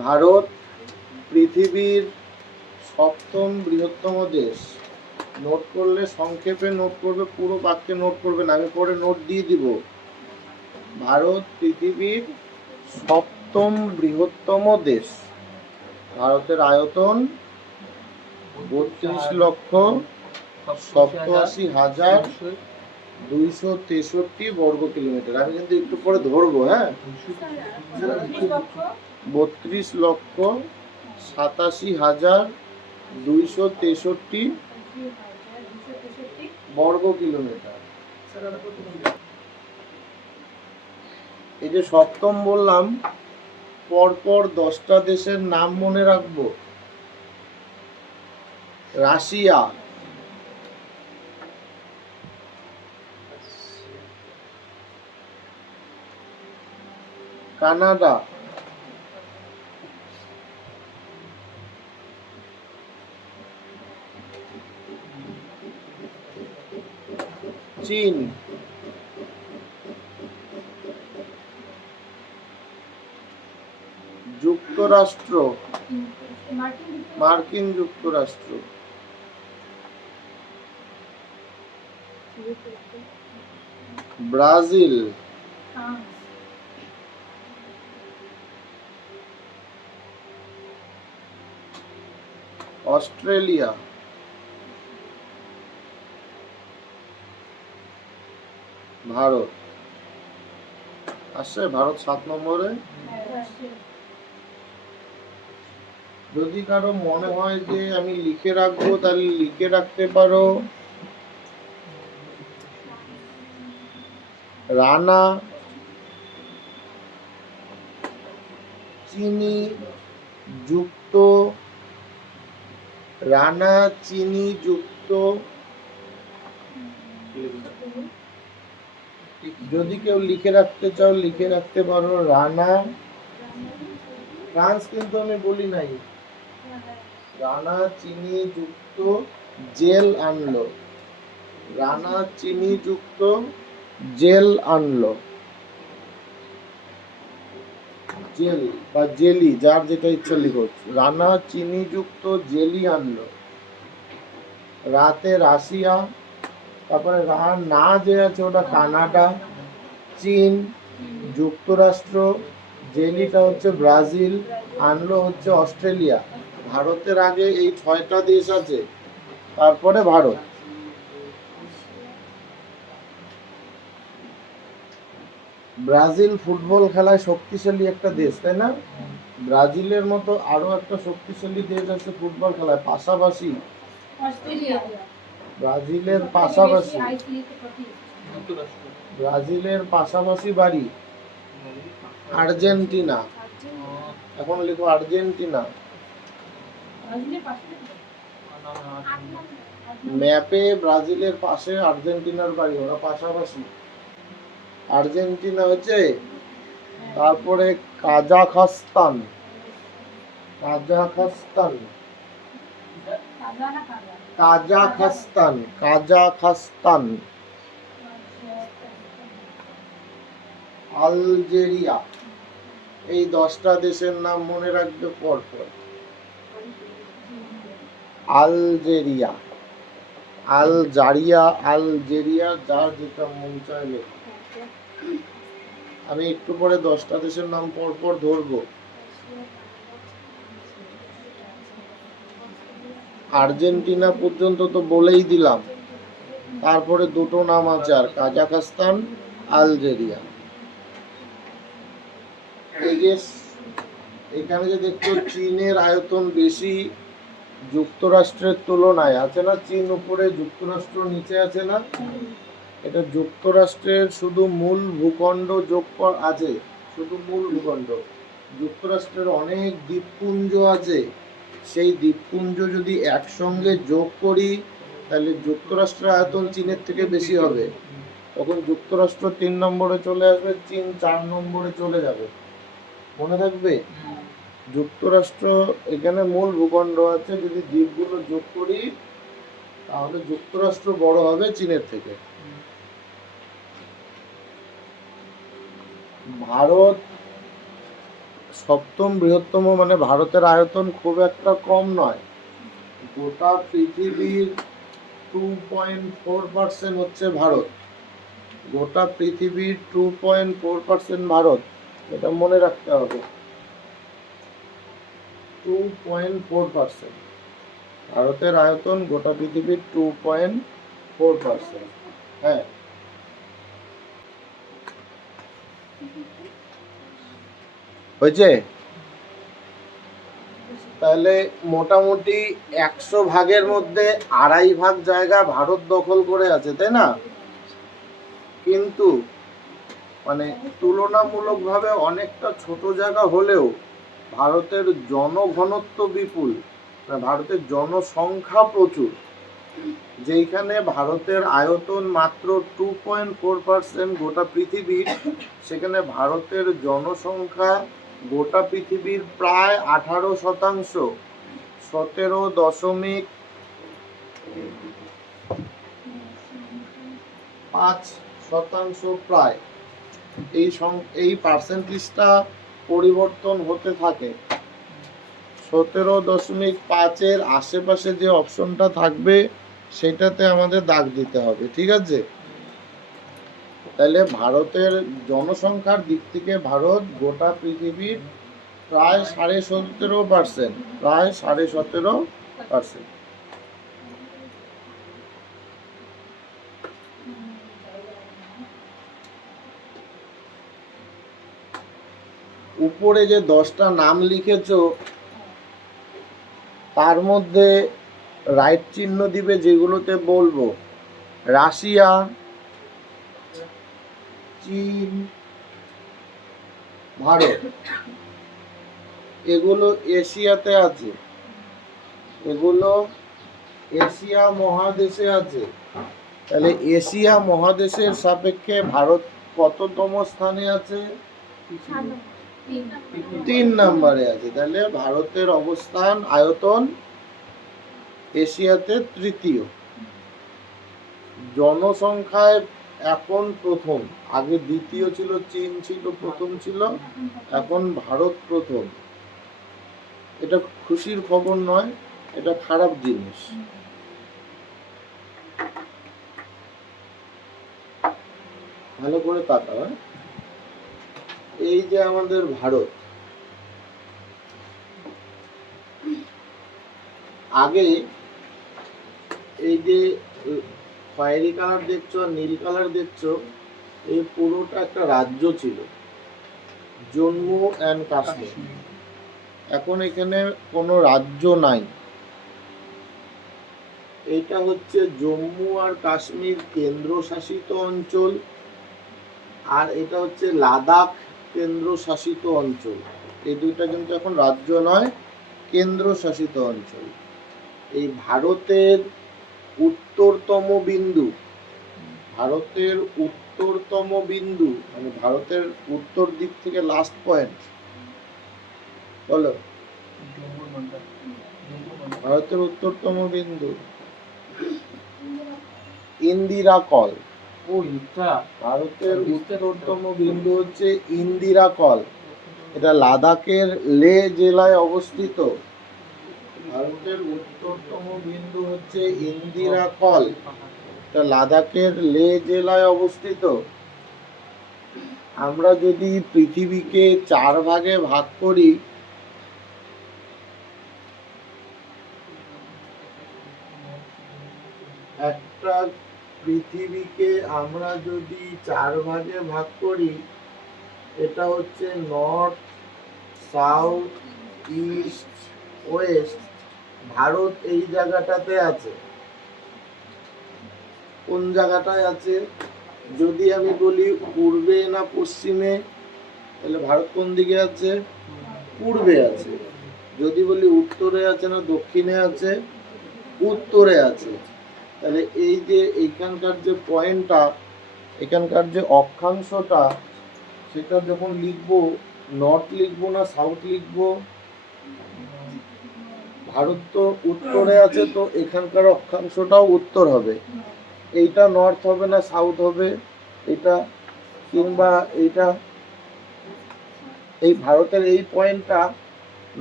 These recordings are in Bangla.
ভারত পৃথিবীর সপ্তম বৃহত্তম দেশ। নোট করলে সংক্ষেপে নোট করবে, পুরো বাক্যে নোট করবে না, আমি পরে নোট দিয়ে দিব। ভারত পৃথিবীর সপ্তম বৃহত্তম দেশ। ভারতের আয়তন 32,87,263 বর্গ কিলোমিটার। আমি কিন্তু একটু পরে ধরবো, হ্যাঁ। 32,87,263 বর্গ কিলোমিটার। এই যে সপ্তম বললাম, পরপর 10টা দেশের নাম মনে রাখবো। রাশিয়া, কানাডা, চীন, যুক্তরাষ্ট্র, মার্কিন যুক্তরাষ্ট্র, ব্রাজিল, অস্ট্রেলিয়া, ভারত। আসছে ভারত 7 নম্বরে। যদি কারো মনে হয় যে আমি লিখে রাখবো, তাহলে লিখে রাখতে পারো। রানা, চিনি যুক্ত, রানা চিনি যুক্ত। যদি কেউ লিখে রাখতে চাও লিখে রাখতে পারো, রানা। ফ্রান্স কিন্তু আমি বলি নাই। রানা চিনি যুক্ত জেল আনলো, রানা চিনি যুক্ত জেল আনলো। জেল বা জেলি, যার যেটা ইচ্ছা লিখো। রানা চিনি যুক্ত জেলি আনলো। রাতে রাশিয়া, তারপরে না যে আছে ওটা কানাডা, চীন, যুক্তরাষ্ট্র, জেলিটা হচ্ছে ব্রাজিল, আনলো হচ্ছে অস্ট্রেলিয়া। ভারতের আগে এই 6টা দেশ আছে, তারপরে ভারত। ব্রাজিল ফুটবল খেলায় শক্তিশালী একটা দেশ, তাই না? ব্রাজিলের মতো আরো একটা শক্তিশালী দেশ আছে ফুটবল খেলায় পাশাপাশি। ব্রাজিলের পাশাপাশি, ব্রাজিলের পাশাপাশি বাড়ি আর্জেন্টিনা। এখন লিখো আর্জেন্টিনা। ম্যাপে ব্রাজিলের পাশে আর্জেন্টিনার বাড়ি, ওরা পাশাপাশি। আর্জেন্টিনা হচ্ছে। তারপরে কাজাখস্তান, কাজাখস্তান, কাজাখস্তান, কাজাখস্তান, আলজেরিয়া। এই 10টা দেশের নাম মনে রাখবে পরপর। আলজেরিয়া, আলজারিয়া, আলজেরিয়া, যার যেটা মন চায় লেখো। আমি একটু পরে 10টা দেশের নাম পরপর ধরবো। আর্জেন্টিনা পর্যন্ত তো বলেই দিলাম, তারপরে দুটো নাম আছে আর, কাজাখস্তান, আলজেরিয়া। এই যে এখানে যে দেখছো চীনের আয়তন বেশি যুক্তরাষ্ট্রের তুলনায়, আছে না? চীন উপরে, যুক্তরাষ্ট্র নিচে, আছে না? এটা যুক্তরাষ্ট্রের শুধু মূল ভূখণ্ড যোগ আছে, শুধু মূল ভূখণ্ড। যুক্তরাষ্ট্রের অনেক দ্বীপপুঞ্জ আছে, সেই দ্বীপপুঞ্জ যদি একসঙ্গে যোগ করি তাহলে যুক্তরাষ্ট্রের আয়তন চীনের থেকে বেশি হবে। তখন যুক্তরাষ্ট্র 3 নম্বরে চলে আসবে, চীন 4 নম্বরে চলে যাবে। মনে থাকবে? যুক্তরাষ্ট্র এখানে মূল ভূখণ্ড আছে, যদি দ্বীপগুলো যোগ করি তাহলে যুক্তরাষ্ট্র বড় হবে চীনের থেকে। ভারত সপ্তম বৃহত্তম, মানে ভারতের আয়তন খুব একটা কম নয়। গোটা পৃথিবীর 2.4% হচ্ছে ভারত। গোটা পৃথিবীর 2.4% ভারত, এটা মনে রাখতে হবে। 2.4% ভারতের আয়তন, গোটা পৃথিবীর 2.4%। হ্যাঁ, হয়েছে? তাহলে মোটামুটি 100 ভাগের মধ্যে 2.5 ভাগ জায়গা ভারত দখল করে আছে, তাই না? কিন্তু মানে তুলনামূলকভাবে অনেকটা ছোট জায়গা হলেও ভারতের জনঘনত্ব বিপুল, ভারতের জনসংখ্যা প্রচুর। যেখানে ভারতের আয়তন মাত্র 2.4% গোটা পৃথিবীর, সেখানে ভারতের জনসংখ্যা গোটা পৃথিবীর প্রায় 18%, 17.5% প্রায়। এই পার্সেন্টেজটা পরিবর্তন হতে থাকে। 17.5-এর আশেপাশে যে অপশনটা থাকবে সেটাতে আমাদের দাগ দিতে হবে, ঠিক আছে? তাহলে ভারতের জনসংখ্যার দিক থেকে ভারত গোটা পৃথিবীর প্রায় 17.5%, প্রায় 17.5%। উপরে যে 10টা নাম লিখেছো তার মধ্যে রাইট চিহ্ন দিবে যেগুলোতে বলবো। রাশিয়া, চীন, ভারত, এগুলো এশিয়াতে আছে, এগুলো এশিয়া মহাদেশে আছে। তাহলে এশিয়া মহাদেশের সাপেক্ষে ভারত কততম স্থানে আছে? 3 নম্বরে আছে। তাহলে ভারতের অবস্থান আয়তন এশিয়াতে তৃতীয়। জনসংখ্যায় এখন প্রথম, আগে দ্বিতীয় ছিল চীন, ছিল প্রথম ছিল, এখন ভারত প্রথম। এটা খুশির খবর নয়, এটা খারাপ জিনিস। ভালো করে তাকাও। এই যে আমাদের ভারত, আগে এই যে খয়েরি কালার দেখছো আর নীল কালার দেখছো, এই পুরোটা একটা রাজ্য ছিল, জম্মু অ্যান্ড কাশ্মীর। এখন এখানে কোনো রাজ্য নাই। এটা হচ্ছে জম্মু আর কাশ্মীর কেন্দ্রশাসিত অঞ্চল, আর এটা হচ্ছে লাদাখ কেন্দ্রশাসিত অঞ্চল। এই দুইটা কিন্তু এখন রাজ্য নয়, কেন্দ্রশাসিত অঞ্চল। এই ভারতের উত্তরতম বিন্দু, ভারতের উত্তরতম বিন্দু মানে ভারতের উত্তর দিক থেকে লাস্ট পয়েন্ট বলো, ভারতের উত্তরতম বিন্দু ইন্দিরা কল। ভারতের উত্তরতম বিন্দু হচ্ছে ইন্দিরা কল। এটা লাদাখের লে জেলায় অবস্থিত। ভারতের উত্তরতম বিন্দু হচ্ছে ইন্দিরা কল, এটা লাদাখের লে জেলায় অবস্থিত। আমরা যদি পৃথিবীকে 4 ভাগে ভাগ করি, একটা পৃথিবীকে আমরা যদি 4 ভাগে ভাগ করি, এটা হচ্ছে north, south, east, West. Bharat এই জায়গাটাতে আছে। কোন জায়গাটায় আছে? যদি আমি বলি পূর্বে না পশ্চিমে, তাহলে ভারত কোন দিকে আছে? পূর্বে আছে। যদি বলি উত্তরে আছে না দক্ষিণে আছে? উত্তরে আছে। তাহলে এই যে এইখানকার যে পয়েন্টটা, এখানকার যে অক্ষাংশটা, সেটা যখন লিখবো, নর্থ লিখবো না সাউথ লিখবো? ভারত তো উত্তরে আছে, তো এখানকার অক্ষাংশটাও উত্তর হবে। এইটা নর্থ হবে না সাউথ হবে? এটা কিংবা এইটা? এই ভারতের এই পয়েন্টটা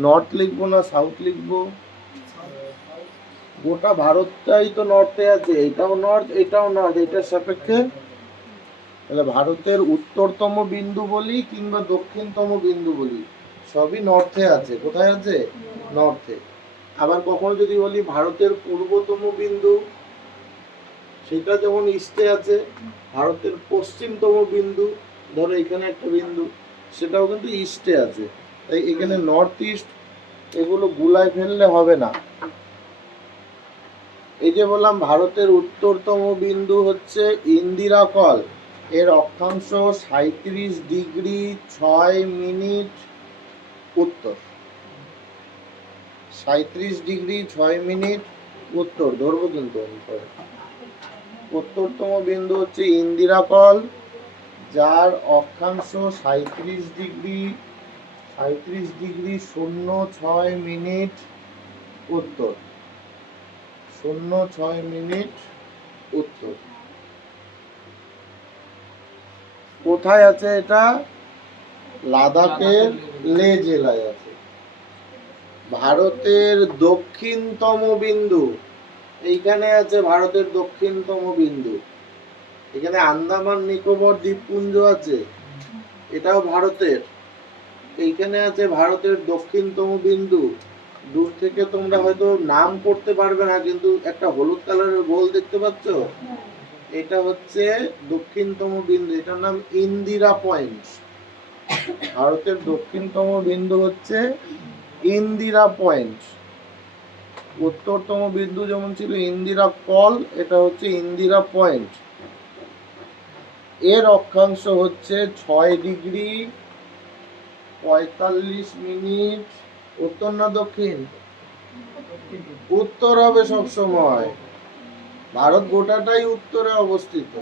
নর্থ লিখবো না সাউথ লিখবো? গোটা ভারতটাই তো নর্থে আছে, এটাও নর্থ এটাও নর্থ, এটার সাপেক্ষে তাহলে ভারতের উত্তরতম বিন্দু বলি কিংবা দক্ষিণতম বিন্দু বলি, সবই নর্থে আছে। কোথায় আছে? নর্থে। আবার কখনো যদি বলি ভারতের পূর্বতম বিন্দু, সেটা যেমন ইস্টে আছে। ভারতের পশ্চিমতম বিন্দু, ধরো এখানে একটা বিন্দু, সেটাও কিন্তু ইস্টে আছে। তাই এখানে নর্থ ইস্ট এগুলো গুলায় ফেললে হবে না। এই যে বললাম ভারতের উত্তরতম বিন্দু হচ্ছে ইন্দিরা কল, এর অক্ষাংশ 37°6' উত্তর। 37°6' উত্তর ধরবো কিন্তু উত্তরতম বিন্দু হচ্ছে ইন্দিরা কল, যার অক্ষাংশ 37°06' উত্তর। 06' উত্তর। কোথায় আছে এটা? লাদাখের লে জেলায় আছে। ভারতের দক্ষিণতম বিন্দু এইখানে আছে। ভারতের দক্ষিণতম বিন্দু এখানে আন্দামান নিকোবর দ্বীপপুঞ্জ আছে, এটাও ভারতের। এইখানে আছে ভারতের দক্ষিণতম বিন্দু। দূর থেকে তোমরা হয়তো নাম পড়তে পারবে না, কিন্তু একটা হলুদ কালারের গোল দেখতে পাচ্ছ, এটা হচ্ছে দক্ষিণতম বিন্দু, এটার নাম ইন্দিরা পয়েন্ট। ভারতের দক্ষিণতম বিন্দু হচ্ছে ইন্দিরা পয়েন্ট। উত্তরতম বিন্দু যেমন ছিল ইন্দিরা কল, এটা হচ্ছে ইন্দিরা পয়েন্ট। এর অক্ষাংশ হচ্ছে 6°45'। উত্তর না দক্ষিণ? উত্তর হবে সব সময়। ভারত গোটাটাই উত্তরে অবস্থিত।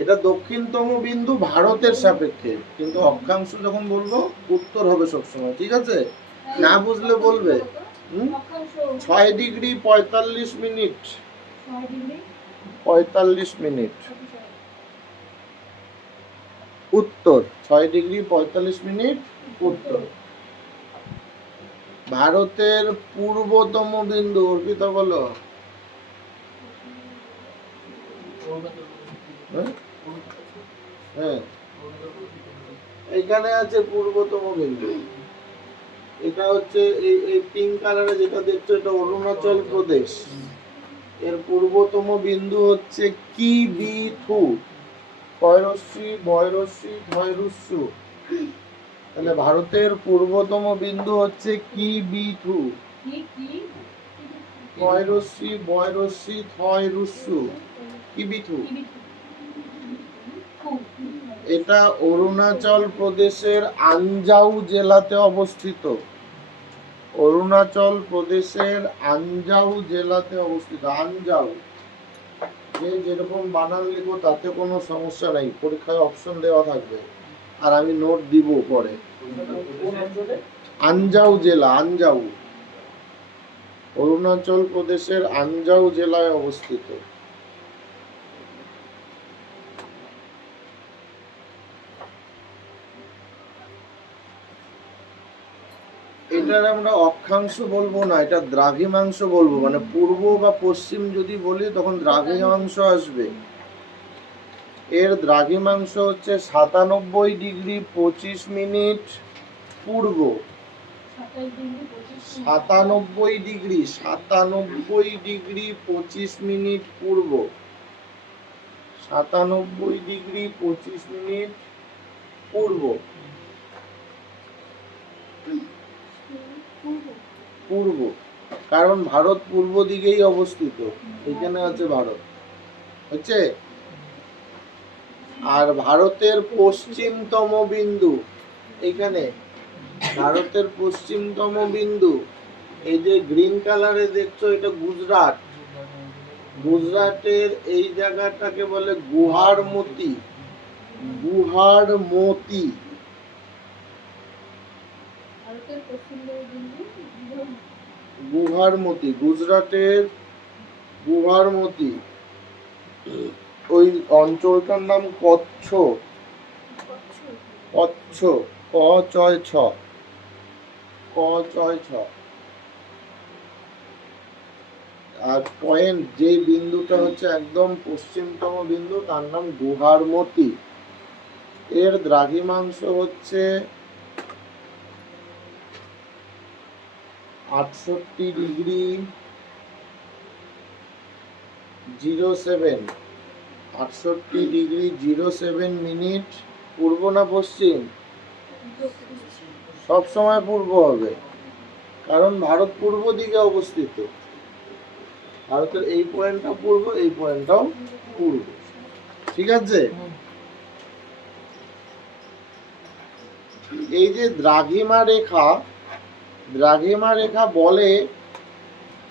এটা দক্ষিণতম বিন্দু ভারতের সাপেক্ষে, কিন্তু অক্ষাংশ যখন বলবো উত্তর হবে সবসময়। ঠিক আছে? না বুঝলে বলবে। 6°45'। উত্তর 6°45' উত্তর। ভারতের পূর্বতম বিন্দু অর্পিতা বলো। হ্যাঁ, এখানে আছে পূর্বতম বিন্দু। এটা হচ্ছে এই পিঙ্ক কালারে যেটা দেখছো, এটা অরুণাচল প্রদেশ। এর পূর্বতম বিন্দু হচ্ছে কিবিথু। কয়রস্যি বয়রস্যি ধয়রস্যু। তাহলে ভারতের পূর্বতম বিন্দু হচ্ছে কিবিথু। কয়রস্যি বয়রস্যি ধয়রস্যু, কিবিথু। এটা অরুণাচল প্রদেশের আনজাউ জেলাতে অবস্থিত। অরুণাচল প্রদেশের আনজাউ জেলাতে অবস্থিত। আনজাউ, যে যেরকম বানান লিখো তাতে কোনো সমস্যা নাই, পরীক্ষায় অপশন দেওয়া থাকবে আর আমি নোট দিব পরে। আনজাউ জেলা, আনজাউ অরুণাচল প্রদেশের আনজাউ জেলায় অবস্থিত। এটার আমরা অক্ষাংশ বলবো না, এটা দ্রাঘিমাংশ বলবো। মানে পূর্ব বা পশ্চিম যদি বলি তখন দ্রাঘিমাংশ আসবে। এর দ্রাঘিমাংশ হচ্ছে 97°25' পূর্ব। 97°25' পূর্ব। 97°25' পূর্ব। পূর্ব, কারণ ভারত পূর্ব দিকেই অবস্থিত। এখানে আছে ভারত, হচ্ছে। আর ভারতের পশ্চিমতম বিন্দু এইখানে, ভারতের পশ্চিমতম বিন্দু এই যে গ্রিন কালারে দেখছো, এটা গুজরাট। গুজরাটের এই জায়গাটাকে বলে গুহারমতি। গুহারমতি। গুহারমতি, গুজরাটের গুহারমতি। ওই অঞ্চলটার নাম কচ্ছ। কচ্ছ, ক চয় ছ, ক চয় ছ। আর পয়েন্ট যে বিন্দুটা হচ্ছে একদম পশ্চিমতম বিন্দু তার নাম গুহারমতি। এর দ্রাঘিমাংশ হচ্ছে 68°07, 68°07 মিনিট। পূর্ব না পশ্চিম? সব সময় পূর্ব হবে, কারণ ভারত পূর্ব দিকে অবস্থিত। ভারতের এই পয়েন্টটা পূর্ব, এই পয়েন্টটাও পূর্ব। ঠিক আছে? এই যে দ্রাঘিমা রেখা, দ্রাঘিমা রেখা বলে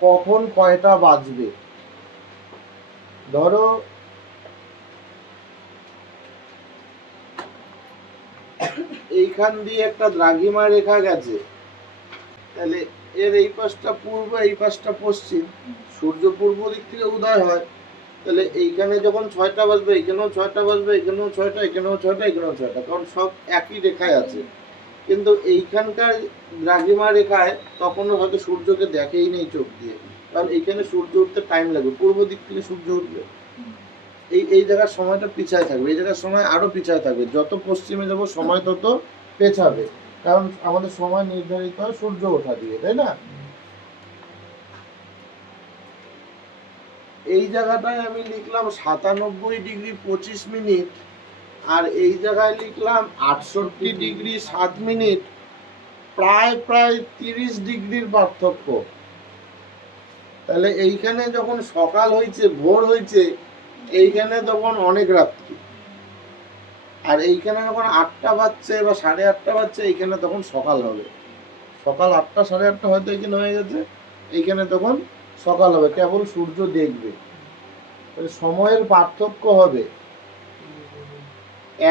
কখন কয়টা বাজবে। ধরো এইখান দিয়ে একটা দ্রাঘিমা রেখা গেছে, তাহলে এর এই পাশটা পূর্ব, এই পাশটা পশ্চিম। সূর্য পূর্ব দিক থেকে উদয় হয়, তাহলে এইখানে যখন 6টা বাজবে, এখানেও 6টা বাজবে, এখানেও 6টা, এখানেও 6টা, এখানেও 6টা, কারণ সব একই রেখায় আছে। কিন্তু এইখানকার দ্রাঘিমা রেখায় তখনও হয়তো সূর্যকে দেখেই নেই চোখ দিয়ে, কারণ এইখানে সূর্য উঠতে টাইম লাগবে। পূর্ব দিক থেকে সূর্য উঠবে, এই জায়গার সময়টা পিছায় থাকবে, এই জায়গার সময় আরো পিছায় থাকবে। যত পশ্চিমে যাব সময় তত পেছাবে, কারণ আমাদের সময় নির্ধারিত হয় সূর্য ওঠা দিয়ে, তাই না? এই জায়গাটায় আমি লিখলাম 97°25', আর এই জায়গায় লিখলাম 68°7'। প্রায় 30° পার্থক্য। তাহলে এইখানে যখন সকাল হয়েছে, ভোর হয়েছে, এইখানে তখন অনেক রাত্রি। আর এইখানে যখন 8টা বাজছে বা 8:30 বাজছে, এইখানে তখন সকাল হবে। সকাল 8টা 8:30 হয়তো এখানে হয়ে গেছে, এইখানে তখন সকাল হবে, কেবল সূর্য দেখবে। সময়ের পার্থক্য হবে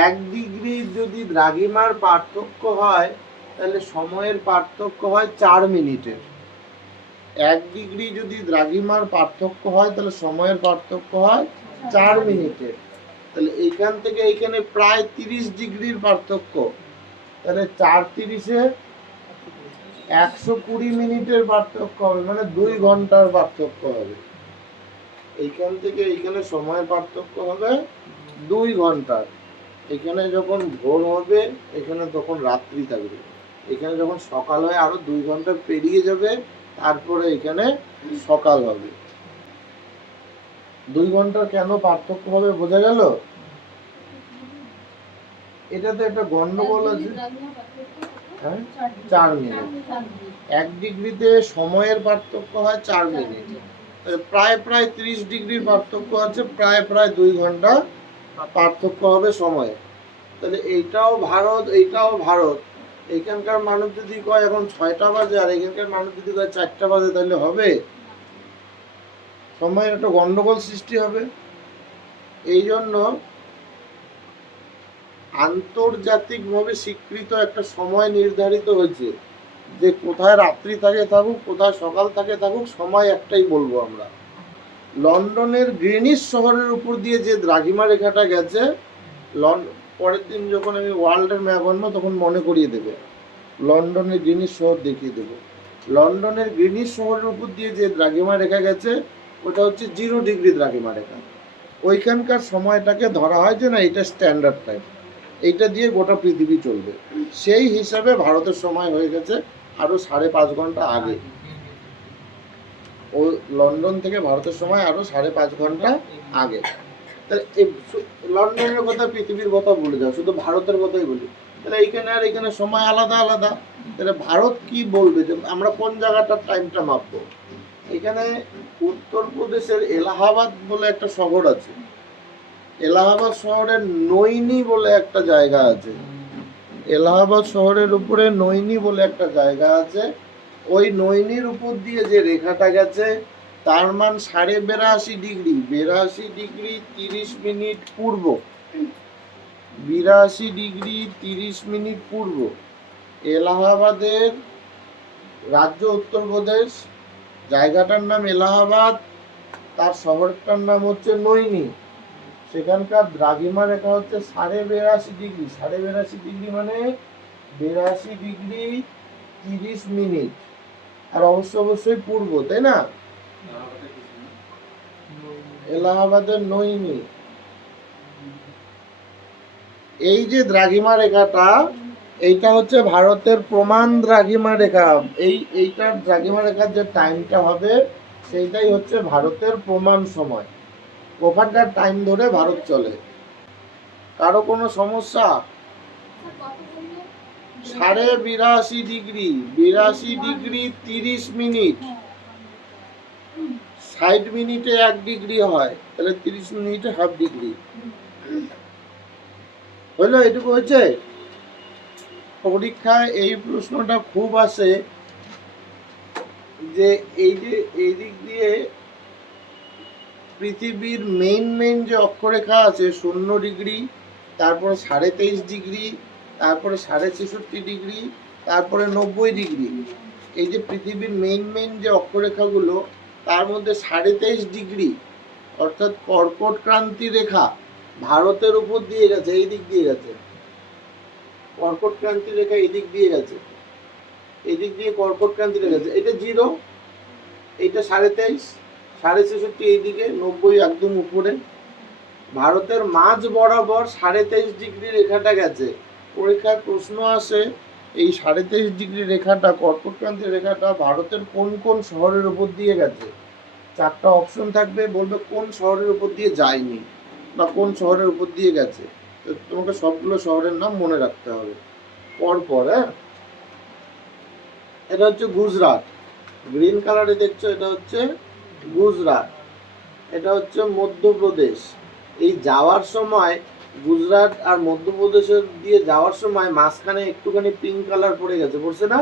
1° যদি দ্রাঘিমার পার্থক্য হয়, তাহলে সময়ের পার্থক্য হয় 4 মিনিটের। 1° যদি দ্রাঘিমার পার্থক্য হয়, তাহলে সময়ের পার্থক্য হয় 4 মিনিটের। তাহলে এইখান থেকে এইখানে প্রায় 30°র পার্থক্য, তাহলে 4×30 120 মিনিটের পার্থক্য হবে, মানে 2 ঘন্টার পার্থক্য হবে। এইখান থেকে এইখানে সময়ের পার্থক্য হবে 2 ঘন্টার। এখানে যখন ভোর হবে, এখানে তখন রাত্রি থাকবে। এখানে যখন সকাল হয় আরো 2 ঘন্টা পেরিয়ে যাবে, তারপরে এখানে সকাল হবে। 2 ঘন্টার কেন পার্থক্য হবে বোঝা গেল? এটাতে একটা গন্ডগোল আছে। 4 মিনিট। 1°তে সময়ের পার্থক্য হয় 4 মিনিট, প্রায় 30°র পার্থক্য আছে, প্রায় 2 ঘন্টা পার্থক্য হবে সময়ে। তাহলে এইটাও ভারত, এইটাও ভারত। এখানকার মানুষ যদি কয় এখন 6টা বাজে, আর এখানকার মানুষ যদি কয় 4টা বাজে, তাহলে হবে? সময়ের একটা গন্ডগোল সৃষ্টি হবে। এই জন্য আন্তর্জাতিকভাবে স্বীকৃত একটা সময় নির্ধারিত হয়েছে, যে কোথায় রাত্রি থাকে থাকুক, কোথায় সকাল থাকে থাকুক, সময় একটাই বলবো আমরা। লন্ডনের গ্রিনিচ শহরের উপর দিয়ে যে দ্রাঘিমা রেখাটা গেছে, পরের দিন যখন আমি ওয়ার্ল্ডের ম্যাপ আনবো তখন মনে করিয়ে দেবে, লন্ডনের গ্রিনিচ শহর দেখিয়ে দেবো। লন্ডনের গ্রিনিচ শহরের উপর দিয়ে যে দ্রাঘিমা রেখা গেছে, ওটা হচ্ছে 0° দ্রাঘিমা রেখা। ওইখানকার সময়টাকে ধরা হয় যে না, এটা স্ট্যান্ডার্ড টাইম, এইটা দিয়ে গোটা পৃথিবী চলবে। সেই হিসাবে ভারতের সময় হয়ে গেছে আরো 5.5 ঘন্টা আগে। ও লন্ডন থেকে ভারতের সময় আরো 5.5 ঘন্টা আগে। তাহলে লন্ডনের কথা, পৃথিবীর কথা ভুলে যাও, শুধু ভারতের কথাই বলি। তাহলে এইখানে আর এখানে সময় আলাদা আলাদা। তাহলে ভারত কি বলবে যে আমরা কোন জায়গাটার টাইমটা মাপবো? এখানে উত্তরপ্রদেশের এলাহাবাদ বলে একটা শহর আছে। এলাহাবাদ শহরের নৈনি বলে একটা জায়গা আছে। এলাহাবাদ শহরের উপরে নৈনি বলে একটা জায়গা আছে। ওই নৈনির উপর দিয়ে যে রেখাটা গেছে, তার মান 82.5°, 82°30' পূর্ব, 82°30' পূর্ব। এলাহাবাদের রাজ্য উত্তরপ্রদেশ, জায়গাটার নাম এলাহাবাদ, তার শহরটার নাম হচ্ছে নৈনি। সেখানকার দ্রাঘিমা রেখা হচ্ছে 82.5°। 82.5° মানে 82°30', আর অবশ্যই পূর্ব, তাই না? এলাহাবাদের নৈনি। এই যে দ্রাঘিমা রেখাটা, এইটা হচ্ছে ভারতের প্রমাণ দ্রাঘিমা রেখা। এইটার দ্রাঘিমা রেখার যে টাইমটা হবে সেইটাই হচ্ছে ভারতের প্রমাণ সময়। ওখানকার টাইম ধরে ভারত চলে। কারো কোনো সমস্যা? 82°30', 60 মিনিটে 1 ডিগ্রি হয়, তাহলে 30 মিনিটে হাফ ডিগ্রি হলো। এটুকু হচ্ছে। পরীক্ষায় এই প্রশ্নটা খুব আসে যে এই দিক দিয়ে পৃথিবীর মেইন যে অক্ষরেখা আছে 0°, তারপরে 23.5°, তারপরে 66.5°, তারপরে 90°। এই যে পৃথিবীর মেইন যে অক্ষরেখাগুলো, তার মধ্যে 23.5°, অর্থাৎ কর্কট ক্রান্তি রেখা ভারতের উপর দিয়ে গেছে, এই দিক দিয়ে গেছে। কর্কট ক্রান্তি রেখা এই দিক দিয়ে গেছে, এই দিক দিয়ে কর্কট ক্রান্তি রেখা গেছে। এটা 0, এটা 23.5, 66 এইদিকে, 90 একদম উপরে। ভারতের মাঝ বরাবর 23.5° রেখাটা গেছে। পরীক্ষার প্রশ্ন আসে এই 23.5° রেখাটা, কর্কট ক্রান্তি রেখাটা ভারতের কোন কোন শহরের উপর দিয়ে গেছে। 4টা অপশন থাকবে, বলবে কোন শহরের উপর দিয়ে যায়নি বা কোন শহরের উপর দিয়ে গেছে। তো তোমাকে সবগুলো শহরের নাম মনে রাখতে হবে পরপর। হ্যাঁ, এটা হচ্ছে গুজরাট, গ্রিন কালারে দেখছো, এটা হচ্ছে গুজরাট। এটা হচ্ছে মধ্যপ্রদেশ। এই যাওয়ার সময় গুজরাট আর মধ্যপ্রদেশের দিয়ে যাওয়ার সময় মাঝখানে একটুখানি পিঙ্ক কালার পড়ে গেছে, পড়ছে না?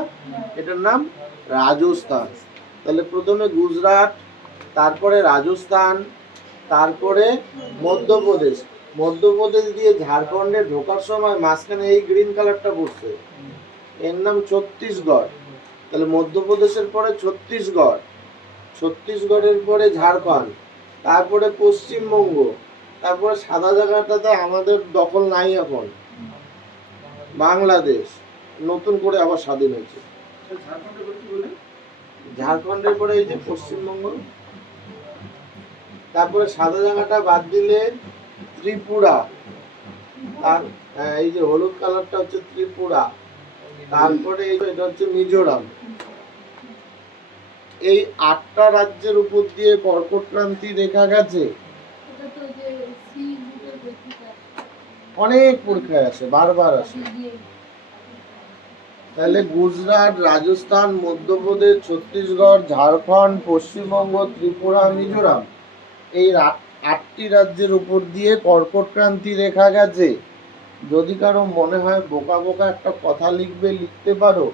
এটার নাম রাজস্থান। তাহলে প্রথমে গুজরাট, তারপরে রাজস্থান, তারপরে মধ্যপ্রদেশ। মধ্যপ্রদেশ দিয়ে ঝাড়খণ্ডে ঢোকার সময় মাঝখানে এই গ্রিন কালারটা পড়ছে, এর নাম ছত্তিশগড়। তাহলে মধ্যপ্রদেশের পরে ছত্তিশগড়, ছত্তিশগড়ের পরে ঝাড়খণ্ড, তারপরে পশ্চিমবঙ্গ, তারপরে সাদা জায়গাটাতে আমাদের দখল নাই এখন, বাংলাদেশ নতুন করে আবার স্বাধীন হয়েছে। ঝাড়খণ্ডের পরে এই যে পশ্চিমবঙ্গ, তারপরে সাদা জায়গাটা বাদ দিলে ত্রিপুরা, আর এই যে হলুদ কালারটা হচ্ছে ত্রিপুরা, তারপরে এটা হচ্ছে মিজোরাম। এই 8টা রাজ্যের উপর দিয়ে কর্কট ক্রান্তি রেখা গেছে। অনেক পরীক্ষায় আসে, বারবার আসে। তাহলে গুজরাট, রাজস্থান, মধ্যপ্রদেশ, ছত্তিশগড়, ঝাড়খণ্ড, পশ্চিমবঙ্গ, ত্রিপুরা, মিজোরাম, এই 8টি রাজ্যের উপর দিয়ে কর্কট ক্রান্তি রেখা গেছে। যদি কারো মনে হয় বোকা বোকা একটা কথা লিখবে, লিখতে পারো।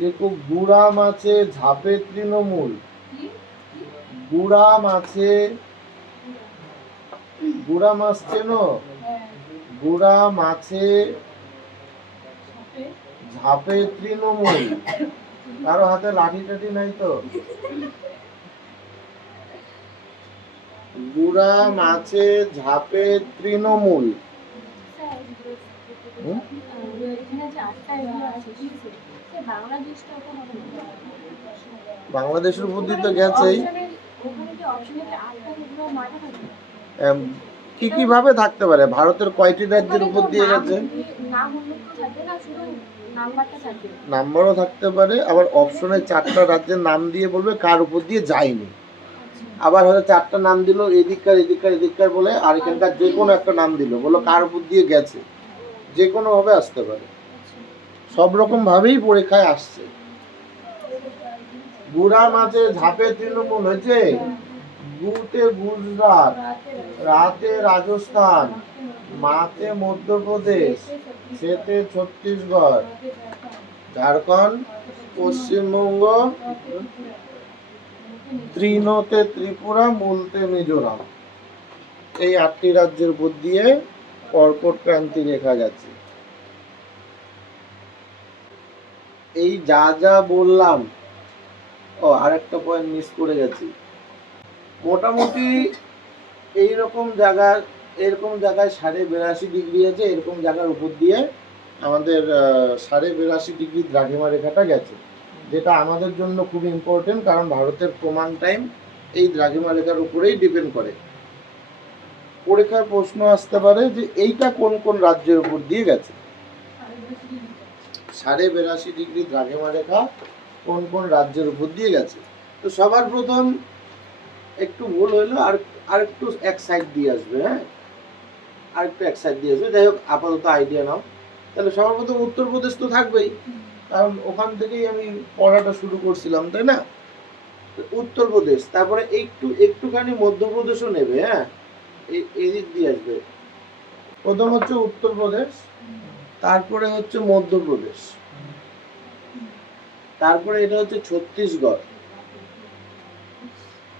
দেখো, গুড়া মাছে ঝাপে তৃণমূল। গুড়া মাছে, গুড়া মাছ চেনো? গুড়া মাছে ঝাপে তৃণমূল। কারো হাতে লাঠি টাঠি নাই তো? গুড়া মাছে ঝাপে তৃণমূল। বাংলাদেশের উপর দিয়ে তো গেছেই। কি কি ভাবে থাকতে পারে? ভারতের কয়টি রাজ্যের উপর দিয়ে গেছে? নাম্বারও থাকতে পারে, আবার অপশনে 4টা রাজ্যের নাম দিয়ে বলবে কার উপর দিয়ে যায়নি। আবার হয়তো 4টা নাম দিল, এদিককার এদিককার এদিককার বলে, আর এখানকার যে কোনো একটা নাম দিল, বলো কার উপর দিয়ে গেছে। যে কোনো ভাবে আসতে পারে, সব রকম ভাবেই পরীক্ষায় আসছে। গুড়া মাছে ঝাপে তৃণমূল হয়েছে। গুতে গুজরাট, রাতে রাজস্থান, মাতে মধ্যপ্রদেশ, সেতে ছত্তিশগড়, ঝাড়খণ্ড, পশ্চিমবঙ্গ, তৃণতে ত্রিপুরা, মূলতে মিজোরাম। এই 8টি রাজ্যের উপর দিয়ে কর্কট ক্রান্তি রেখা গেছে। এই যা যা বললাম, আরেকটা পয়েন্ট মিস করে গেছি। মোটামুটি এইরকম জায়গায় 82.5° আছে, এরকম জায়গার উপর দিয়ে আমাদের 82.5 ডিগ্রি দ্রাঘিমা রেখাটা গেছে, যেটা আমাদের জন্য খুব ইম্পর্টেন্ট, কারণ ভারতের প্রমাণ টাইম এই দ্রাঘিমা রেখার উপরেই ডিপেন্ড করে। পরীক্ষার প্রশ্ন আসতে পারে যে এইটা কোন কোন রাজ্যের উপর দিয়ে গেছে। 82.5 ডিগ্রি দ্রাঘিমা রেখা কোন কোন রাজ্যের উপর দিয়ে গেছে। তো সবার প্রথম একটু ভুল হইলো, আর একটু এক সাইড দিয়ে আসবে, হ্যাঁ, আর একটু এক সাইড দিয়ে আসবে। যাই হোক, আপাতত আইডিয়া নাও। তাহলে সবার প্রথম উত্তরপ্রদেশ তো থাকবেই, কারণ ওখান থেকেই আমি পড়াটা শুরু করছিলাম, তাই না? উত্তরপ্রদেশ, তারপরে একটুখানি মধ্যপ্রদেশও নেবে, হ্যাঁ, এই দিক দিয়ে আসবে। প্রথম হচ্ছে উত্তরপ্রদেশ, তারপরে হচ্ছে মধ্যপ্রদেশ, তারপরে এটা হচ্ছে ছত্তিশগড়,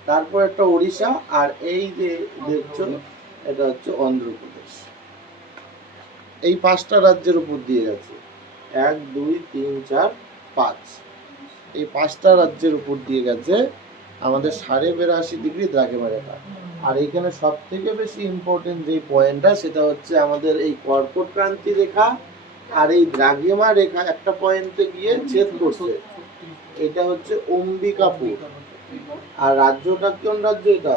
তারপর একটা ওড়িশা, আর এই যে দেখছো এটা হচ্ছে অন্ধ্রপ্রদেশ। এই 5টা রাজ্যের উপর দিয়ে গেছে, 1 2 3 4 5, এই 5টা রাজ্যের উপর দিয়ে গেছে আমাদের 82.5 ডিগ্রি দ্রাঘিমা রেখা। আর এইখানে সব থেকে বেশি ইম্পর্টেন্ট যে পয়েন্টটা, সেটা হচ্ছে আমাদের এই কর্কট ক্রান্তি রেখা আর এই দ্রাঘিমা রেখা একটা পয়েন্টে গিয়ে ছেদ করছে। এটা হচ্ছে অম্বিকাপুর। আর রাজ্যটা কোন রাজ্য? এটা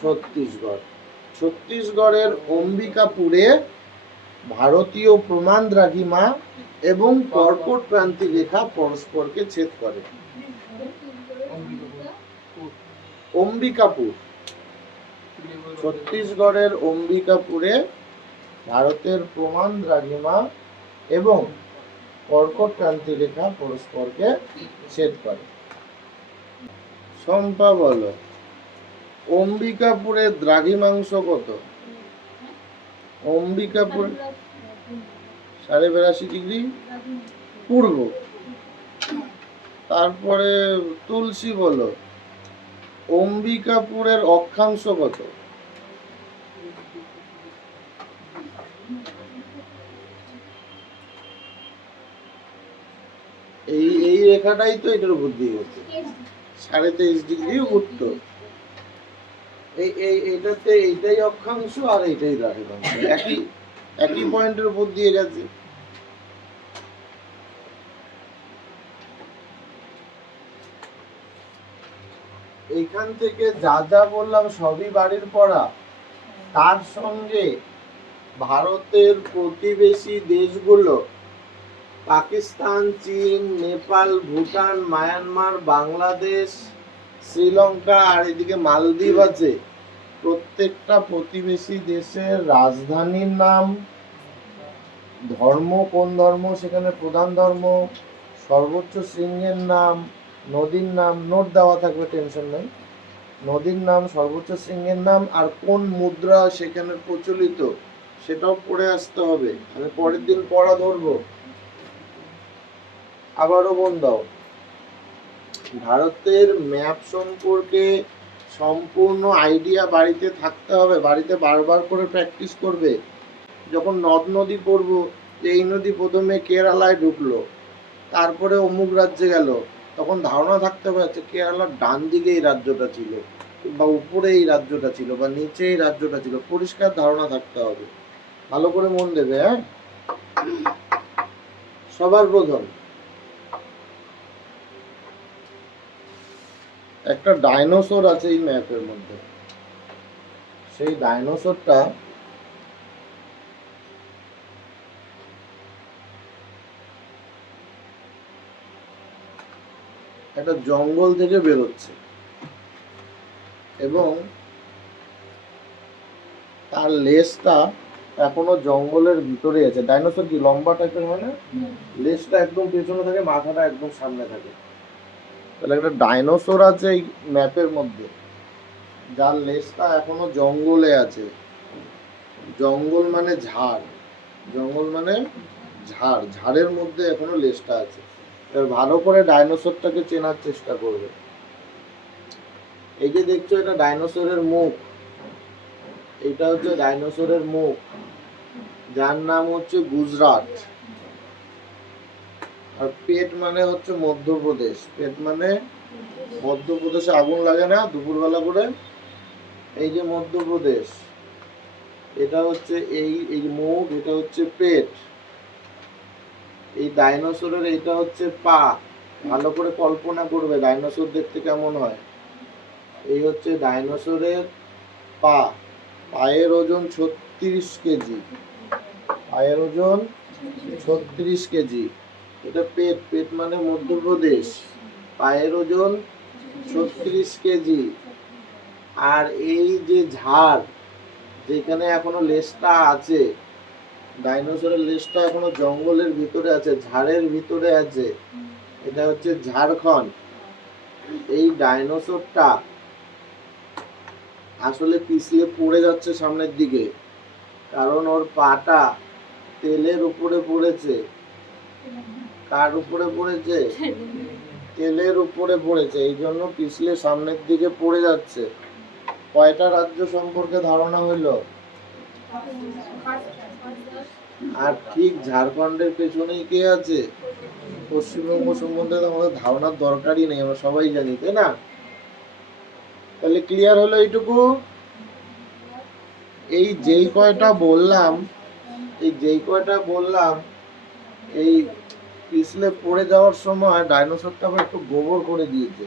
ছত্তিশগড়। ছত্তিশগড়ের অম্বিকাপুরে ভারতীয় প্রমাণ দ্রাঘিমা এবং কর্কট ক্রান্তি রেখা পরস্পরকে ছেদ করে। অম্বিকাপুর, ছত্তিশগড়ের অম্বিকাপুরে ভারতের প্রমাণ দ্রাঘিমা এবং কর্কট ক্রান্তি রেখা পরস্পরকে ছেদ করে। শম্পা বলো, অম্বিকাপুরের দ্রাঘিমাংশ কত? অম্বিকাপুর 82.5 ডিগ্রি পূর্ব। তারপরে তুলসী বলো, অম্বিকাপুরের অক্ষাংশ কত? এই রেখাটাই তো এটার উপর দিয়ে গেছে, 23.5 ডিগ্রি উত্তর। এটাতে এইটাই অক্ষাংশ আর এইটাই দ্রাঘিমাংশ, একই পয়েন্টের উপর দিয়ে গেছে। এইখান থেকে যা যা বললাম সবই বাড়ির পড়া। তার সঙ্গে ভারতের প্রতিবেশী দেশগুলো পাকিস্তান, চীন, নেপাল, ভুটান, মায়ানমার, বাংলাদেশ, শ্রীলঙ্কা আর এদিকে মালদ্বীপ আছে, প্রত্যেকটা প্রতিবেশী দেশের রাজধানীর নাম, ধর্ম কোন ধর্ম সেখানে প্রধান ধর্ম, সর্বোচ্চ শৃঙ্গের নাম, নদীর নাম, নোট দেওয়া থাকবে, টেনশন নেই, নদীর নাম, সর্বোচ্চ শৃঙ্গের নাম, আর কোন মুদ্রা সেখানে প্রচলিত সেটাও পড়ে আসতে হবে। আমি পরের দিন পড়া ধরবো। আবারও বল দাও, ভারতের ম্যাপ সম্পর্কে সম্পূর্ণ আইডিয়া বাড়িতে থাকতে হবে, বাড়িতে বারবার করে প্র্যাকটিস করবে। যখন নদ নদী পড়বো, যে এই নদী প্রথমে কেরালায় ঢুকলো, তারপরে অমুক রাজ্যে গেল, তখন ধারণা থাকতে হবে যে কেরালার ডান দিকে এই রাজ্যটা ছিল, বা উপরে এই রাজ্যটা ছিল, বা নিচে এই রাজ্যটা ছিল, পরিষ্কার ধারণা থাকতে হবে। ভালো করে মন দেবে, হ্যাঁ। সবার প্রথম একটা ডাইনোসর আছে এই ম্যাপের মধ্যে, সেই ডাইনোসরটা একটা জঙ্গল থেকে বেরোচ্ছে এবং তার লেজটা এখনো জঙ্গলের ভিতরে আছে। ডাইনোসর কি লম্বা টাইপের হয় না? লেজটা একদম পেছনে থাকে, মাথাটা একদম সামনে থাকে। তাহলে একটা ডাইনোসর আছে এই ম্যাপের মধ্যে, যার লেজটা এখনো জঙ্গলে আছে। জঙ্গল মানে ঝাড়, জঙ্গল মানে ঝাড়, ঝাড়ের মধ্যে এখনো লেজটা আছে। এবার ভালো করে ডাইনোসরটাকে চেনার চেষ্টা করবে। এই যে দেখছো, এটা ডাইনোসরের মুখ, এটা হচ্ছে ডাইনোসরের মুখ, যার নাম হচ্ছে গুজরাট। আর পেট মানে হচ্ছে মধ্যপ্রদেশ। পেট মানে মধ্যপ্রদেশে আগুন লাগে না দুপুরবেলা করে, এই যে মধ্যপ্রদেশ, এটা হচ্ছে এই মুখ, এটা হচ্ছে পেট। এই ডাইনোসরের এটা হচ্ছে পা। ভালো করে কল্পনা করবে ডাইনোসর দেখতে কেমন হয়। এই হচ্ছে ডাইনোসরের পা। পায়ের ওজন 36 কেজি। পায়ের ওজন 36 কেজি। এটা পেট, পেট মানে মধ্যপ্রদেশ। পায়ের ওজন 36 কেজি। আর এই যে ঝাড়, যেখানে এখনো লেজটা আছে, ডাইনোসরের লেজটা এখনো জঙ্গলের ভিতরে আছে, ঝাড়ের ভিতরে আছে, এটা হচ্ছে ঝাড়খণ্ড। এই ডাইনোসরটা আসলে পিছলে পড়ে যাচ্ছে সামনের দিকে, কারণ ওর পাটা তেলের উপরে পড়েছে। কার উপরে পড়েছে? তেলের উপরে পড়েছে, এই জন্য পিছলে সামনের দিকে পড়ে যাচ্ছে। কয়টা রাজ্য সম্পর্কে ধারণা হইলো? আর ঠিক ঝাড়খণ্ডের পেছনেই কে আছে? পশ্চিমবঙ্গ সম্বন্ধে তো আমাদের ধারণার দরকারই নেই, আমরা সবাই জানি, তাই না? তাহলে ক্লিয়ার হলো এইটুকু। এই যেই কয়টা বললাম, এই পিছলে পড়ে যাওয়ার সময় ডাইনোসরটা আবার একটু গোবর করে দিয়েছে।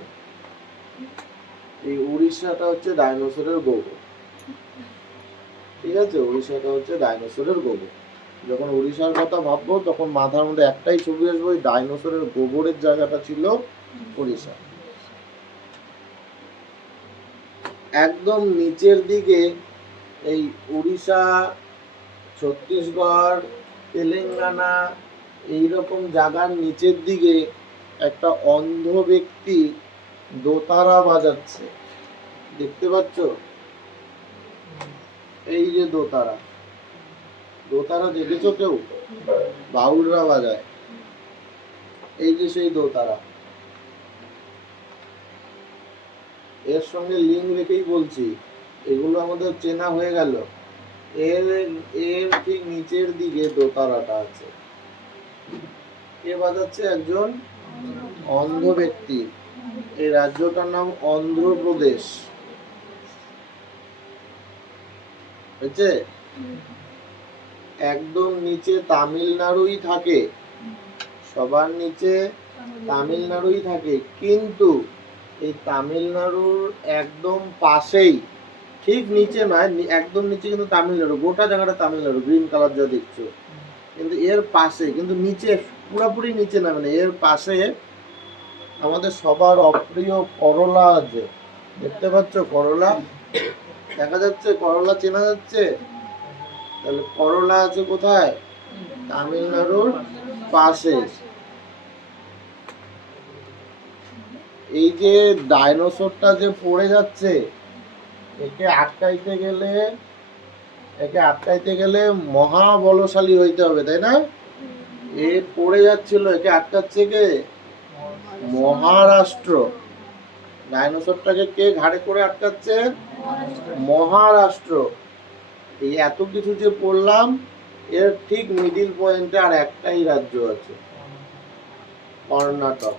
এই উড়িষ্যাটা হচ্ছে ডাইনোসরের গোবর। ঠিক আছে, উড়িষ্যাটা হচ্ছে ডাইনোসরের গোবর। যখন উড়িষ্যার কথা ভাববো তখন মাথার মধ্যে একটাই ছবি আসবে, ওই ডাইনোসরের গোবরের জায়গাটা ছিল উড়িষ্যা। একদম নিচের দিকে এই উড়িষ্যা, ছত্তিশগড়, তেলেঙ্গানা এইরকম জায়গার নিচের দিকে একটা অন্ধ ব্যক্তি দোতারা বাজাচ্ছে, দেখতে পাচ্ছ? এই যে দোতারা, দোতারা দেখেছো কেউ? বাউলরা বাজায়। এই যে সেই দোতারা। এর সঙ্গে লিঙ্ক রেখেই বলছি, এগুলো আমাদের চেনা হয়ে গেল। এর এর ঠিক নিচের দিকে দোতারাটা আছে। কে বাজাচ্ছে? একজন অন্ধ ব্যক্তি। এই রাজ্যটার নাম অন্ধ্রপ্রদেশ। হয়েছে? একদম নিচে তামিলনাড়ুই থাকে, সবার নিচে তামিলনাড়ুই থাকে, কিন্তু এই তামিলনাড়ুর একদম পাশেই, ঠিক নিচে নয়, একদম নিচে কিন্তু তামিলনাড়ু, গোটা জায়গাটা তামিলনাড়ু, গ্রিন কালার যা দেখছো, কিন্তু এর পাশে, কিন্তু নিচে পুরোপুরি নিচে না, মানে এর পাশে আমাদের সবার অপ্রিয় করলা আছে। দেখতে পাচ্ছ করলা? দেখা যাচ্ছে করলা, চেনা যাচ্ছে? তাহলে করলা আছে কোথায়? তামিলনাড়ুর পাশে। এই যে ডাইনোসরটা যে পড়ে যাচ্ছে, একে আটকাইতে গেলে মহা বলশালী হইতে হবে, তাই না? এ পড়ে যাচ্ছিল, একে আটকাচ্ছে কে? মহারাষ্ট্র। ডাইনোসরটাকে কে ঘাড়ে করে আটকাচ্ছে? মহারাষ্ট্র। এই এত কিছু যে পড়লাম, এর ঠিক মিডিল পয়েন্টে আর একটাই রাজ্য আছে, কর্ণাটক।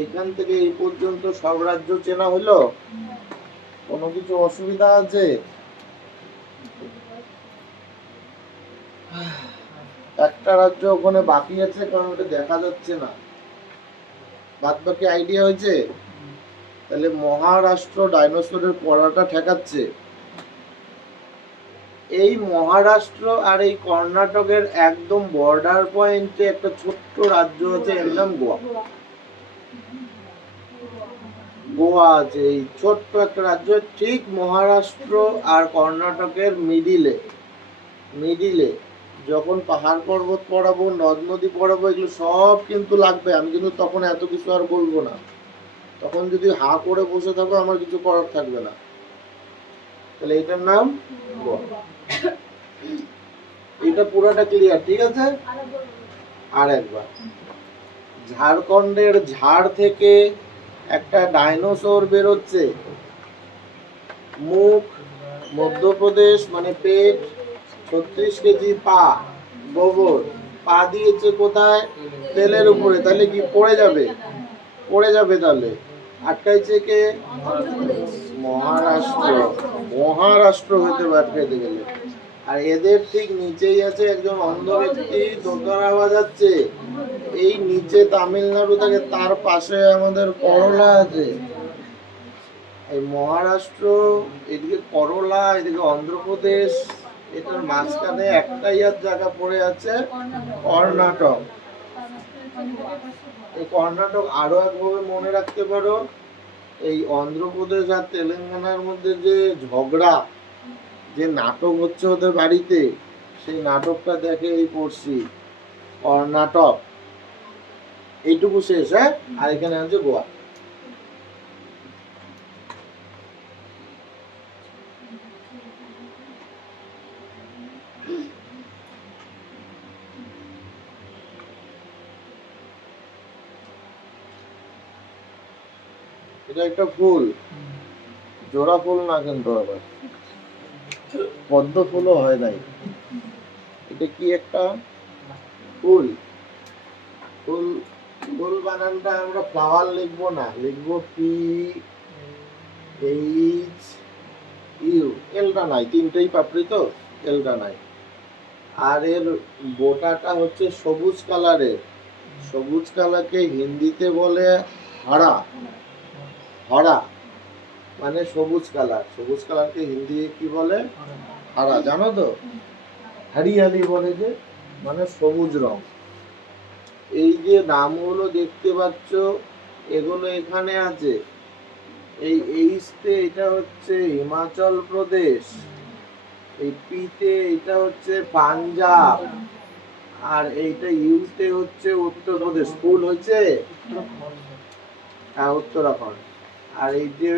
এইখান থেকে এই পর্যন্ত সব রাজ্য চেনা হলো? কোনো কিছু অসুবিধা আছে? একটা রাজ্য ওখানে বাকি আছে, কারণ ওটা দেখা যাচ্ছে না। বাদ বাকি আইডিয়া হয়েছে? তাহলে মহারাষ্ট্র ডাইনোসরের পড়াটা ঠেকাচ্ছে। এই মহারাষ্ট্র আর এই কর্ণাটকের একদম বর্ডার পয়েন্টে একটা ছোট্ট রাজ্য আছে, এর নাম গোয়া। গোয়া আছে, এই ছোট্ট একটা রাজ্য, ঠিক মহারাষ্ট্র আর কর্ণাটকের মিডিলে যখন পাহাড় পর্বত পড়াবো, নদ নদী পড়াবো, এগুলো সব কিন্তু লাগবে। আমি কিন্তু তখন এত কিছু আর বলবো না, তখন যদি হা করে বসে থাকো আমার কিছু করার থাকবে না। তাহলে এটার নাম গোয়া। এটা পুরোটা ক্লিয়ার? ঠিক আছে, আর একবার। ঝাড়খণ্ডের ঝাড় থেকে একটা ডাইনোসর বেরোচ্ছে, মুখ মধ্যপ্রদেশ মানে পেট, 36 কেজি, পা গোবর। পা দিয়েছে কোথায়? তেলের উপরে। তাহলে কি পড়ে যাবে? পড়ে যাবে। তাহলে আটকাইছে কে? মহারাষ্ট্র। মহারাষ্ট্র হতে আটকাইতে গেলে আর এদের ঠিক নিচেই আছে একজন অন্ধ ব্যক্তি দোতারা বাজাচ্ছে। এই নিচে তামিলনাড়ু থেকে, তার পাশে আমাদের করলা আছে। এই মহারাষ্ট্র, এদিকে করলা, এদিকে অন্ধ্রপ্রদেশ, এটার মাঝখানে একটাই আর জায়গা পড়ে আছে কর্ণাটক। এই কর্ণাটক আরো একভাবে মনে রাখতে পারো, এই অন্ধ্রপ্রদেশ আর তেলেঙ্গানার মধ্যে যে ঝগড়া, যে নাটক হচ্ছে ওদের বাড়িতে, সেই নাটকটা দেখে এই পড়ছি কর্ণাটক। এইটুকু শেষ। হ্যাঁ, আর এখানে আছে গোয়া। এটা একটা ফুল, জোড়া ফুল না কিন্তু, আবার পদ্ম ফুলও হয় নাই। এটা কি একটা ফুল? ফুল, ফুল বানানটা আমরা ফ্লাওয়ার লিখবো না, লিখবো পি এইচ ইউ। এলটা নাই, তিনটেই পাপড়ি তো, এলটা নাই। আর এর বোটাটা হচ্ছে সবুজ কালারের। সবুজ কালারকে হিন্দিতে বলে হরা। হরা মানে সবুজ কালার। সবুজ কালারকে হিন্দি কি বলে? হরা। জানো তো, হরিয়ালি বলে, যে মানে সবুজ রং। এই যে নামগুলো দেখতে পাচ্ছ, এগুলো এখানে আছে। এই এইচতে এটা হচ্ছে হিমাচল প্রদেশ, এই পিতে এটা হচ্ছে পাঞ্জাব, আর এইটা ইউতে হচ্ছে উত্তরপ্রদেশ। ফুল হচ্ছে হ্যাঁ উত্তরাখণ্ড। আর এই যে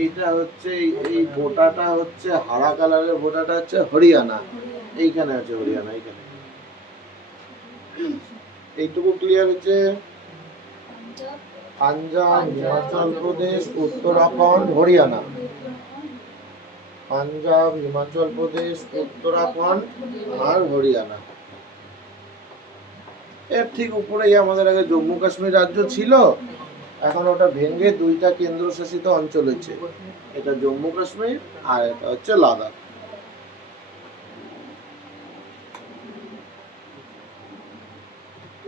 এইটা হচ্ছে এই বোটাটা হচ্ছে হারা কালারের, বোটাটা হচ্ছে হরিয়ানা। এইখানে আছে হরিয়ানা, এইখানে। এইটুকু ক্লিয়ার হচ্ছে? পাঞ্জাব, হিমাচল প্রদেশ, উত্তরাখণ্ড, হরিয়ানা। পাঞ্জাব, হিমাচল প্রদেশ, উত্তরাখণ্ড আর হরিয়ানা। এর ঠিক উপরেই আমাদের আগে জম্মু কাশ্মীর রাজ্য ছিল, এখন ওটা ভেঙে দুইটা কেন্দ্রশাসিত অঞ্চল হচ্ছে। এটা জম্মু কাশ্মীর আর এটা হচ্ছে লাদাখ।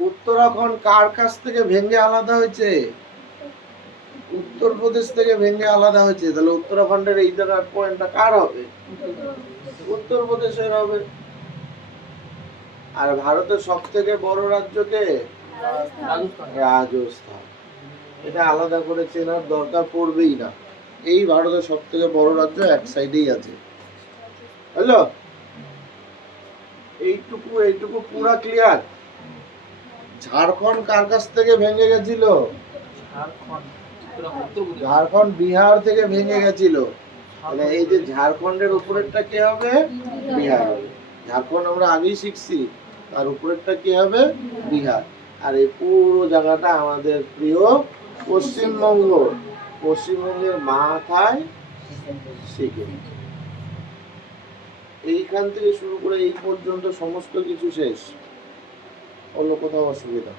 উত্তরাখণ্ড কার কাছ থেকে ভেঙে আলাদা হয়েছে? উত্তরপ্রদেশ থেকে ভেঙে আলাদা হয়েছে। তাহলে উত্তরাখণ্ডের এই জায়গার পয়েন্টটা কার হবে? উত্তরপ্রদেশের হবে। আর ভারতের সব থেকে বড় রাজ্য কে? রাজস্থান। এটা আলাদা করে চেনার দরকার পড়বেই না। এই ভারতের সব থেকে বড় রাজ্য এক সাইডেই আছে। হ্যালো, এইটুকু এইটুকু পুরা ক্লিয়ার? ঝাড়খণ্ড কার কাছ থেকে ভেঙে গেছিল? ঝাড়খণ্ড বিহার থেকে ভেঙে গেছিল। তাহলে এই যে ঝাড়খণ্ডের উপরেরটা কি হবে? বিহার হবে। ঝাড়খণ্ড আমরা আগেই শিখছি, তার উপরেরটা কি হবে? বিহার। আর এই পুরো জায়গাটা আমাদের প্রিয় পশ্চিমবঙ্গ। পশ্চিমবঙ্গের মাথায় সিকিম। এইখান থেকে শুরু করে এই পর্যন্ত সমস্ত কিছু শেষ। অন্য কোথাও অসুবিধা?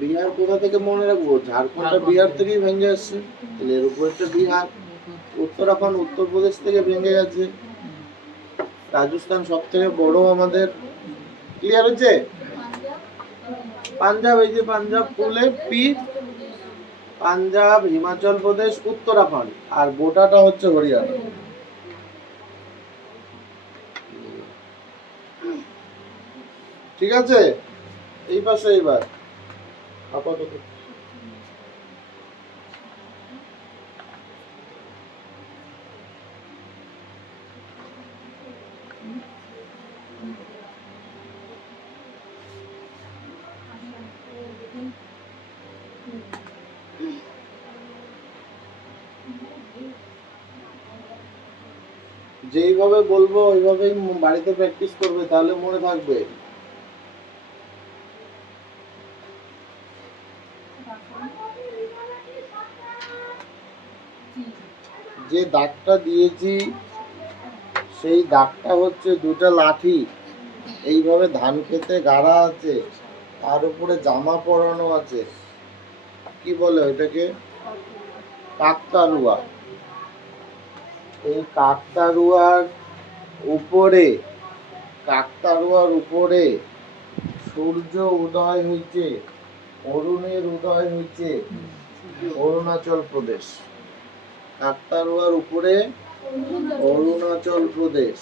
বিহার কোথা থেকে মনে রাখবো? ঝাড়খণ্ডটা বিহার থেকেই ভেঙে আসছে, তাহলে এর উপরেরটা বিহার। উত্তরাখণ্ড উত্তরপ্রদেশ থেকে ভেঙে গেছে। রাজস্থান সব থেকে বড় আমাদের। ক্লিয়ার হচ্ছে? পাঞ্জাব, এই যে পাঞ্জাব ফুলে পি, পাঞ্জাব, হিমাচল প্রদেশ, উত্তরাখণ্ড, আর গোটাটা হচ্ছে হরিয়ানা। ঠিক আছে, এই পাশে এবার আপাতত যেইভাবে বলবো ওইভাবেই বাড়িতে প্র্যাকটিস করবে, তাহলে মনে থাকবে। যে দাগটা দিয়েছি সেই দাগটা হচ্ছে দুটো লাঠি, এইভাবে ধান খেতে গাড়া আছে, তার উপরে জামা পরানো আছে। কি বলে ওইটাকে? কাকতারুয়া। এই কাকতাড়ুয়ার উপরে সূর্য উদয় হইছে, অরুণের উদয় হইছে অরুণাচল প্রদেশ। কাকতাড়ুয়ার উপরে অরুণাচল প্রদেশ।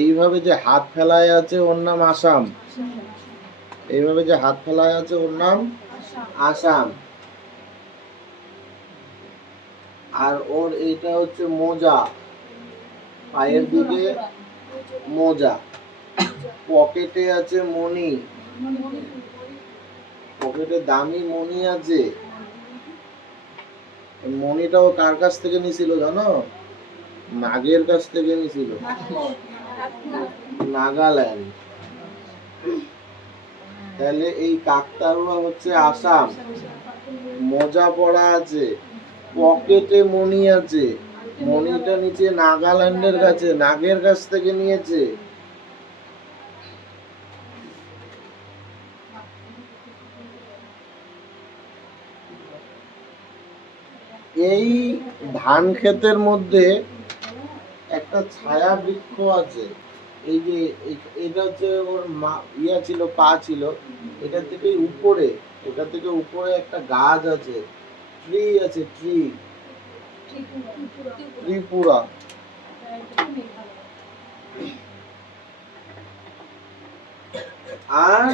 এইভাবে যে হাত ফেলায় আছে ওর নাম আসাম। এইভাবে যে হাত ফেলায় আছে ওর নাম আসাম। আর ওর এইটা হচ্ছে মোজা, পায়ের দিকে মোজা। পকেটে আছে মণি, পকেটে দামি মণি আছে। মণিটাও কার কাছ থেকে নিছিল জানো? নাগের কাছ থেকে নিছিল, নাগাল্যান্ড। তাহলে এই কাকতাড়ুয়া হচ্ছে আসাম। মোজা পরা আছে, পকেটে মণি আছে, মণিটা নিচে নাগাল্যান্ডের কাছে, নাগের কাছ থেকে নিয়েছে। এই ধান ক্ষেতের মধ্যে একটা ছায়া বৃক্ষ আছে। এই যে এটা হচ্ছে ওর ইয়া ছিল, পা ছিল। এটা থেকে উপরে একটা গাছ আছে, ট্রি আছে, ত্রিপুরা। আর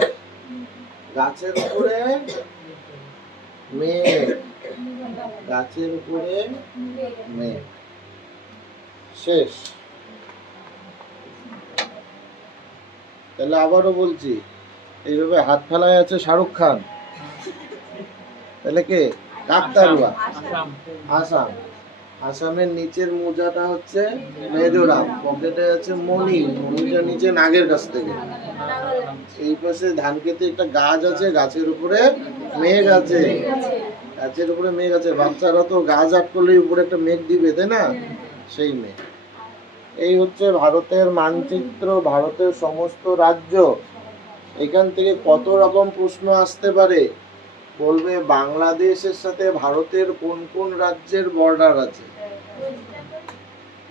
গাছের উপরে মেঘ, গাছের উপরে মেঘ। শেষ। তাহলে আবারও বলছি, এইভাবে হাত ফেলায় আছে শাহরুখ খান। তাহলে কে? কাকতাড়ুয়া, আসাম। আসামের নিচের মোজাটা হচ্ছে মিজোরাম, পকেটে আছে মণি, মণিটা নিচে নাগের কাছ থেকে। এই পাশে ধান খেতে একটা গাছ আছে, গাছের উপরে মেঘ আছে, গাছের উপরে মেঘ আছে। বাচ্চারা তো গাছ আট করলে উপরে একটা মেঘ দিবে, তাই না? সেই মেঘ। এই হচ্ছে ভারতের মানচিত্র, ভারতের সমস্ত রাজ্য। এখান থেকে কত রকম প্রশ্ন আসতে পারে। বলবে বাংলাদেশের সাথে ভারতের কোন কোন রাজ্যের বর্ডার আছে,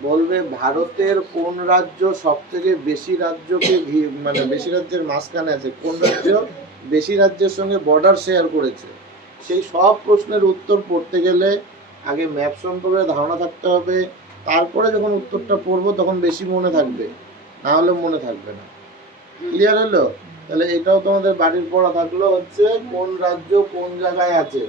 বলবে ভারতের কোন রাজ্য সব থেকে বেশি রাজ্যকে মানে বেশি রাজ্যের মাঝখানে আছে, কোন রাজ্য বেশি রাজ্যের সঙ্গে বর্ডার শেয়ার করেছে। সেই সব প্রশ্নের উত্তর পড়তে গেলে আগে ম্যাপ সম্পর্কে ধারণা থাকতে হবে। তারপরে যখন উত্তরটা পড়বো তখন বেশি মনে থাকবে, না হলে মনে থাকবে না। ক্লিয়ার হলো? তাহলে এটাও তোমাদের বাড়ির পড়া থাকলো, হচ্ছে কোন রাজ্য কোন জায়গায় আছে।